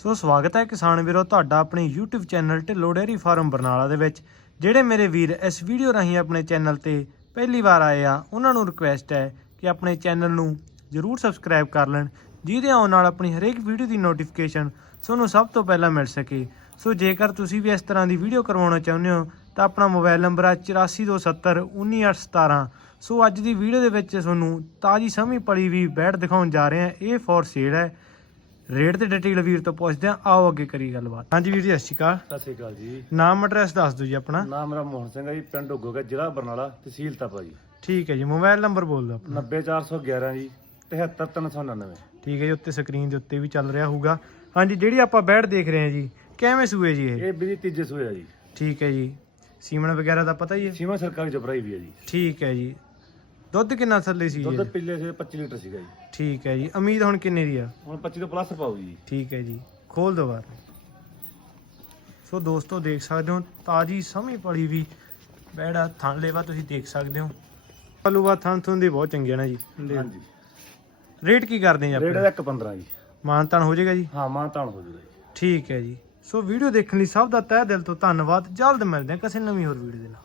ਸੋ ਸਵਾਗਤ ਹੈ ਕਿਸਾਨ ਵੀਰੋ ਤੁਹਾਡਾ ਆਪਣੇ YouTube channel Dhillon dairy farm Barnala ਦੇ ਵਿੱਚ, ਜਿਹੜੇ ਮੇਰੇ ਵੀਰ ਇਸ ਵੀਡੀਓ ਰਾਹੀਂ ਆਪਣੇ ਚੈਨਲ ਤੇ ਪਹਿਲੀ ਵਾਰ ਆਏ ਆ, ਉਹਨਾਂ ਨੂੰ ਰਿਕੁਐਸਟ ਹੈ ਕਿ ਆਪਣੇ ਚੈਨਲ ਨੂੰ ਜਰੂਰ ਸਬਸਕ੍ਰਾਈਬ ਕਰ ਲੈਣ, ਜਿਹਦੇ ਆਉਣ ਨਾਲ ਆਪਣੀ ਹਰੇਕ ਵੀਡੀਓ ਦੀ ਨੋਟੀਫਿਕੇਸ਼ਨ ਤੁਹਾਨੂੰ ਸਭ ਤੋਂ ਪਹਿਲਾਂ ਮਿਲ ਸਕੇ। ਸੋ ਜੇਕਰ ਤੁਸੀਂ ਵੀ ਇਸ ਤਰ੍ਹਾਂ ਦੀ ਵੀਡੀਓ ਕਰਵਾਉਣਾ ਚਾਹੁੰਦੇ ਹੋ, ਤਾਂ ਆਪਣਾ ਮੋਬਾਈਲ ਨੰਬਰ ਹੈ 8427191817 ਸੋ ਅੱਜ ਦੀ ਵੀਡੀਓ ਦੇ ਵਿੱਚ ਤੁਹਾਨੂੰ ਤਾਜੀ ਸਮੀ ਪਲੀ ਵੀ ਬੈਡ ਦਿਖਾਉਣ ਜਾ ਰਹੇ ਹਾਂ, ਇਹ ਫੋਰ ਸੇਲ ਹੈ। ਰੇਟ ਤੇ ਡਿਟੇਲ ਵੀਰ ਤੋਂ ਪੁੱਛਦੇ ਹਾਂ। ਆਓ ਅੱਗੇ ਕਰੀ ਗੱਲਬਾਤ। ਹਾਂਜੀ ਵੀਰ ਜੀ ਸਤਿ ਸ਼੍ਰੀ ਅਕਾਲ। ਸਤਿ ਸ਼੍ਰੀ ਅਕਾਲ ਜੀ। ਨਾਮ ਐਡਰੈਸ ਦੱਸ ਦਿਓ ਜੀ ਆਪਣਾ। ਨਾਮ ਮੇਰਾ ਮੋਹਨ ਸਿੰਘ ਹੈ ਜੀ ਪਿੰਡ ਉਗੋਗਾ ਜ਼ਿਲ੍ਹਾ ਬਰਨਾਲਾ ਤਹਿਸੀਲ ਤਪਾ ਜੀ। ਠੀਕ ਹੈ ਜੀ ਮੋਬਾਈਲ ਨੰਬਰ ਬੋਲ ਦਿਓ ਆਪਣਾ। 90411 ਜੀ 73399 ਠੀਕ ਹੈ ਜੀ ਉੱਤੇ ਸਕਰੀਨ ਦੇ ਉੱਤੇ ਵੀ ਚੱਲ ਰਿਹਾ ਹੋਊਗਾ। ਹਾਂਜੀ ਜਿਹੜੀ ਆਪਾਂ ਬੈਡ ਦੇਖ ਰਹੇ ਹਾਂ ਜੀ ਕਿਵੇਂ ਸੂਏ ਜੀ ਇਹ? ਇਹ ਵੀ ਜੀ ਤੀਜੇ ਸੂਏ ਆ ਜੀ। ਠੀਕ ਹੈ ਜੀ। ਸੀਮਨ ਵਗੈਰਾ ਦਾ ਪਤਾ ਹੀ ਹੈ? ਸੀਮਾ ਸਰਕਾਰੀ ਜਬਰਾਈ ਵੀ ਹੈ ਜੀ। ਠੀਕ ਹੈ ਜੀ। ਦੁੱਧ ਕਿੰਨਾ ਥੱਲੇ ਸੀ ਜੀ ਦੁੱਧ? ਪਿੱਲੇ ਸੇ 25 ਲੀਟਰ ਸੀਗਾ ਜੀ। ਠੀਕ ਹੈ ਜੀ। ਉਮੀਦ ਹੁਣ ਕਿੰਨੇ ਦੀ ਆ? ਹੁਣ 25 ਤੋਂ ਪਲੱਸ ਪਾਉ ਜੀ। ਠੀਕ ਹੈ ਜੀ। ਖੋਲ ਦੋ ਬਾਰ ਸੋ ਦੋਸਤੋ ਦੇਖ ਸਕਦੇ ਹੋ ਤਾਜੀ ਸਮੀ ਪੜੀ ਵੀ ਬੈੜਾ ਥਣ ਲੈਵਾ ਤੁਸੀਂ ਦੇਖ ਸਕਦੇ ਹੋ। ਪਲੂਵਾ ਥਣ ਥੁਣ ਦੀ ਬਹੁਤ ਚੰਗੇ ਨੇ ਜੀ। ਹਾਂਜੀ। ਰੇਟ ਕੀ ਕਰਦੇ ਜੀ ਰੇਟ ਦਾ 1.15 ਜੀ। ਮਾਨਤਾਨ ਹੋ ਜਾਏਗਾ ਜੀ? ਹਾਂ ਮਾਂ ਤਾਣ ਹੋ ਜੂਗਾ ਜੀ। ਠੀਕ ਹੈ ਜੀ। ਸੋ ਵੀਡੀਓ ਦੇਖਣ ਲਈ ਸਭ ਦਾ ਤਹਿ ਦਿਲ ਤੋਂ ਧੰਨਵਾਦ। ਜਲਦ ਮਿਲਦੇ ਹਾਂ ਕਿਸੇ ਨਵੀਂ ਹੋਰ ਵੀਡੀਓ ਦੇ ਨਾਲ।